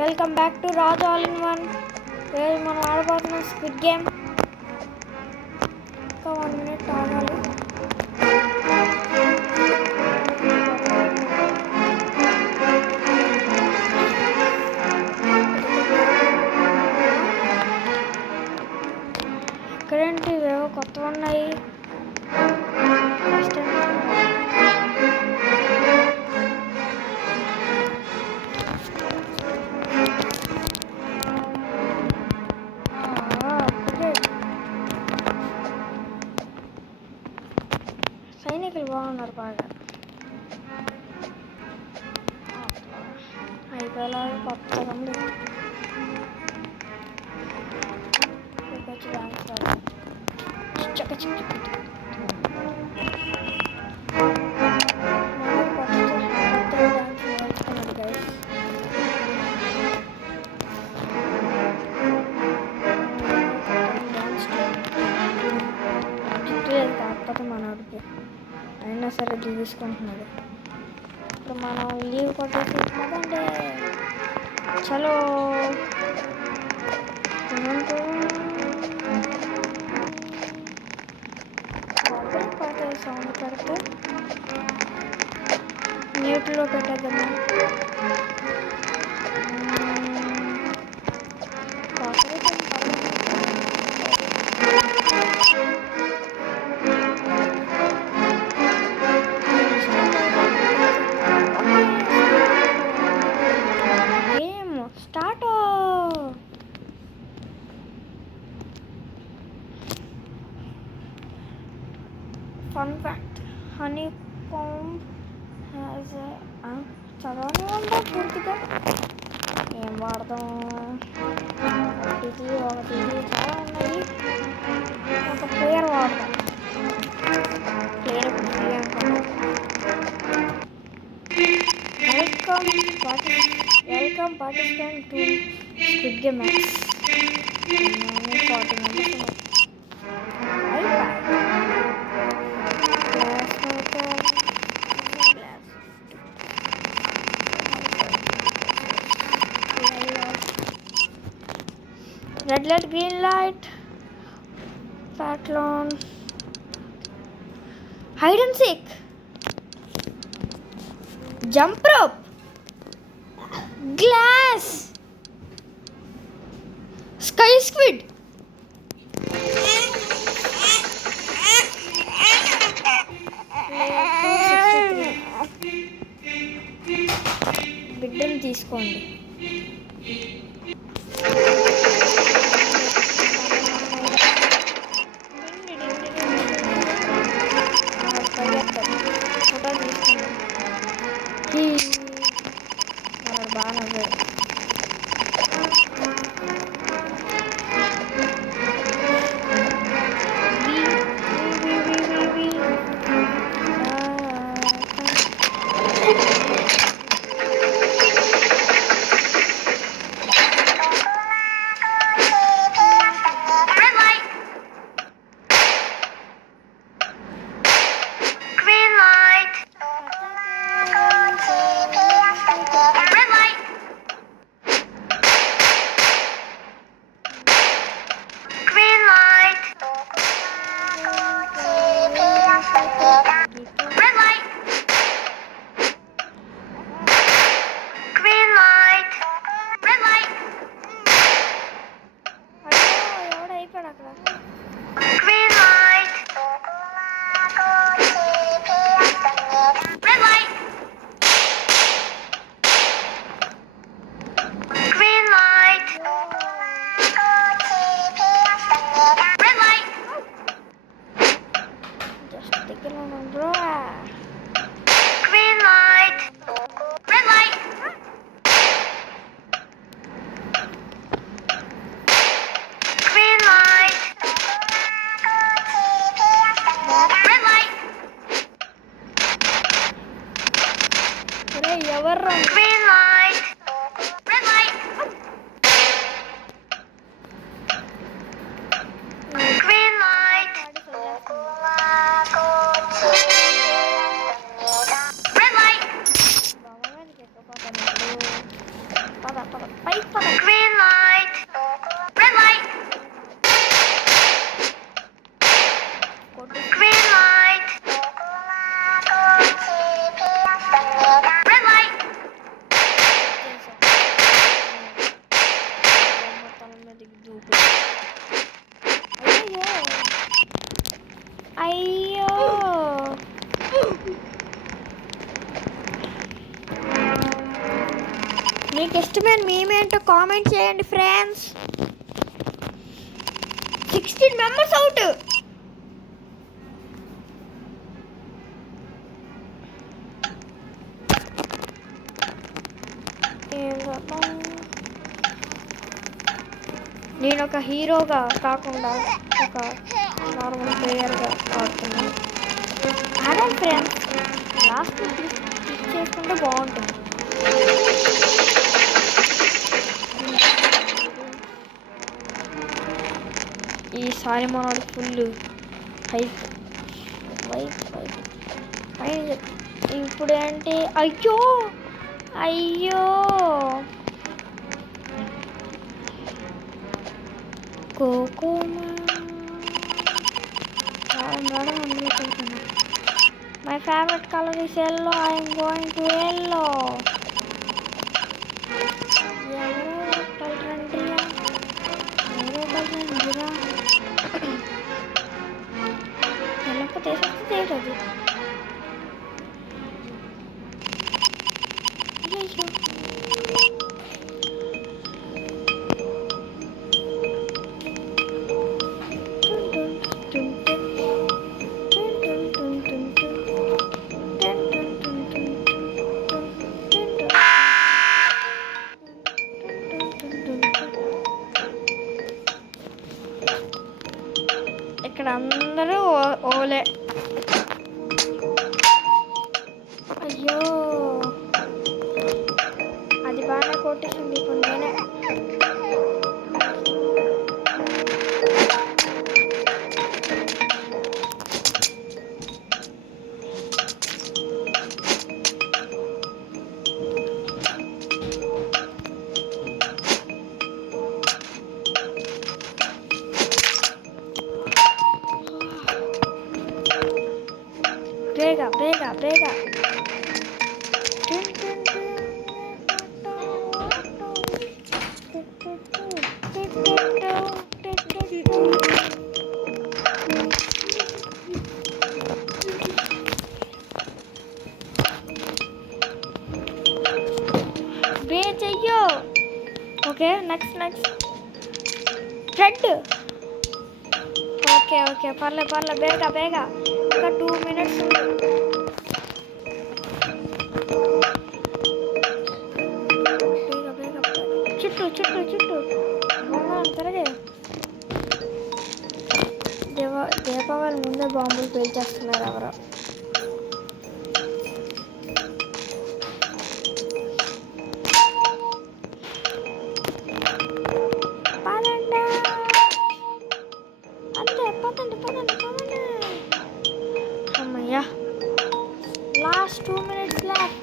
Welcome back to Raju all in one. ఈరోజు మనం ఆడబోతున్నాం స్క్విడ్ గేమ్. ఇంకా 1 minute ఆగాలి. ఇక్కడేంటి ఇవేవో కొత్తవి ఉన్నాయి. సైనికులు బాగున్నారు బాగా. అయిపోయేలా కొత్తగా ఉంది. వచ్చి డాన్స్ చక్క చిక్క డాన్స్ నేర్చుకున్నాడు గైస్. జిట్లేదు కాకపోతే మనోడికి అయినా సరే తీసుకుంటున్నాడు. ఇప్పుడు మనం లీవ్ కొట్టేసి కదండి. చలో పాత సౌండ్ పెడితే న్యూట్లో పెట్టేద్దాము. Game start. Fun fact, honeycomb has చదవని ఉందా పూర్తిగా. ఏం వాడదాం? ఒకటి చాలా ఉన్నాయి. ఒక పేరు వాడదాం. పేరు welcome participant to squid game max. 40 members. Red light, green light, Fathlon, hide and seek, jump rope, glass, sky squid, బిడ్డను తీసుకోండి. బాగా నవ్వాడు. అల్టిమేట్ మీమ్ ఏంటో కామెంట్ చేయండి ఫ్రెండ్స్. 16 మెంబర్స్ అవుట్. నేను ఒక హీరోగా కాకుండా ఒక నార్మల్ ప్లేయర్గా ఆడుతున్నాను. ఆడాలి ఫ్రెండ్స్, లాస్ట్ క్లిక్ చేసుకుంటే బాగుంటుంది. ఈసారి మనోడు ఫుల్ హైప్ వైప్ వైప్. ఇప్పుడు అంటే అయ్యో అయ్యో కోకోమా రావడం అందులో కొంటున్నా. My favourite colour is yellow. I'm going to yellow. వెళ్ళకపోతే అది ఇక్కడ అందరూ ఓలే. అయ్యో అది బాగా కొట్టేసింది. ఇప్పుడు నేనే బేగా బే చెయ్యో. Okay next red. ఓకే పర్లే బేగా ఇంకా 2 minutes ఉంది. చుట్టూ తిరగే. దీపావళి ముందే బాంబులు పేల్చేస్తున్నారు ఎవరో. పదండి. అమ్మయ్యా, లాస్ట్ 2 minutes left.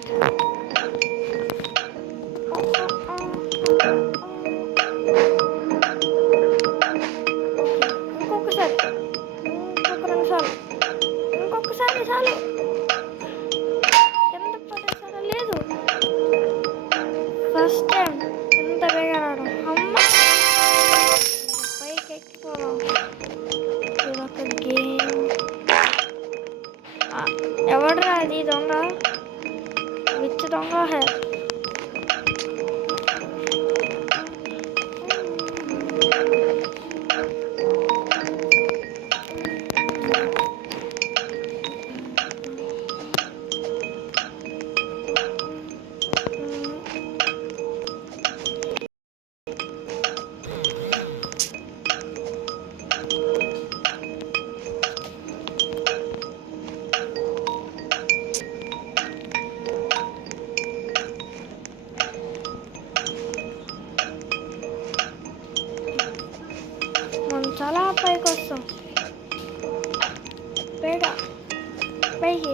ఇంకొకసారి చాలు. ఎంత పడేసారో లేదు. ఫస్ట్ టైం ఎంత బేగా రావడం. అమ్మ పైకి ఎక్కిపోవడం. ఇదొక గేమ్. ఎవడరా అది దొంగ? విచ్చ దొంగ హే. మనం చాలా పైకి వస్తాం. పైకి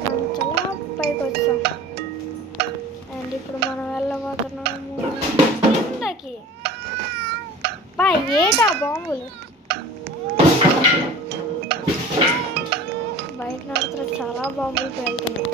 మనం చాలా పైకి వచ్చాం. అండ్ ఇప్పుడు మనం వెళ్ళబోతున్నాము కిందకి. ఏటా బాంబులు బయట నడుతున్న చాలా బాంబులు పేలుతున్నాయి.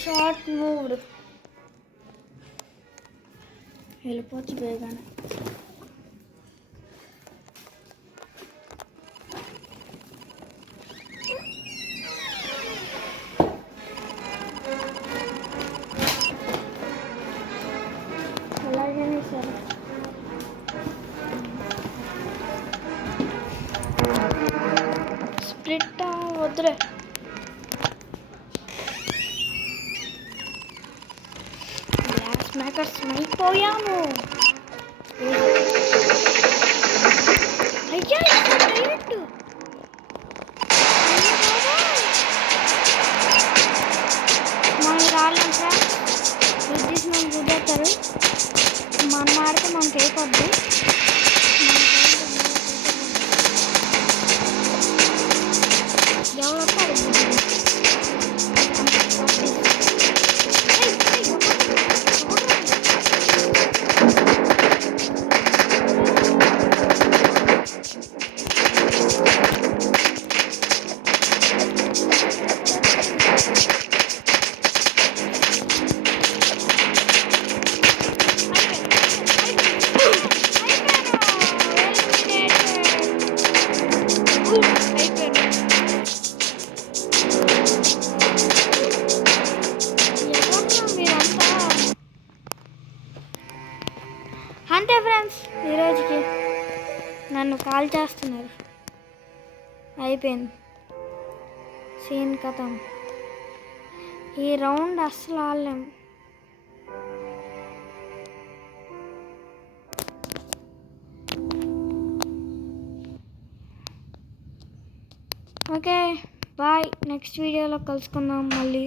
Short moved. వెళ్ళిపోవచ్చు బేగానే. అలాగనే సరే. స్ప్లిట్ వద్దులే. గ్లాస్ మేకర్స్ అయిపోయాము. అయ్యా డైరెక్ట్ మనం రాలేం ఫ్రెండ్స్. విద్యుత్ మనం కుదేస్తారు. మనం ఆడితే మనకి అయిపోద్ది. ఎవరు వస్తారు? అంతే ఫ్రెండ్స్, ఈరోజుకి నన్ను కాల్ చేస్తున్నారు. అయిపోయింది సీన్ కథం. ఈ రౌండ్ అస్సలు ఆడలేము. Okay bye. నెక్స్ట్ వీడియోలో కలుసుకుందాం మళ్ళీ.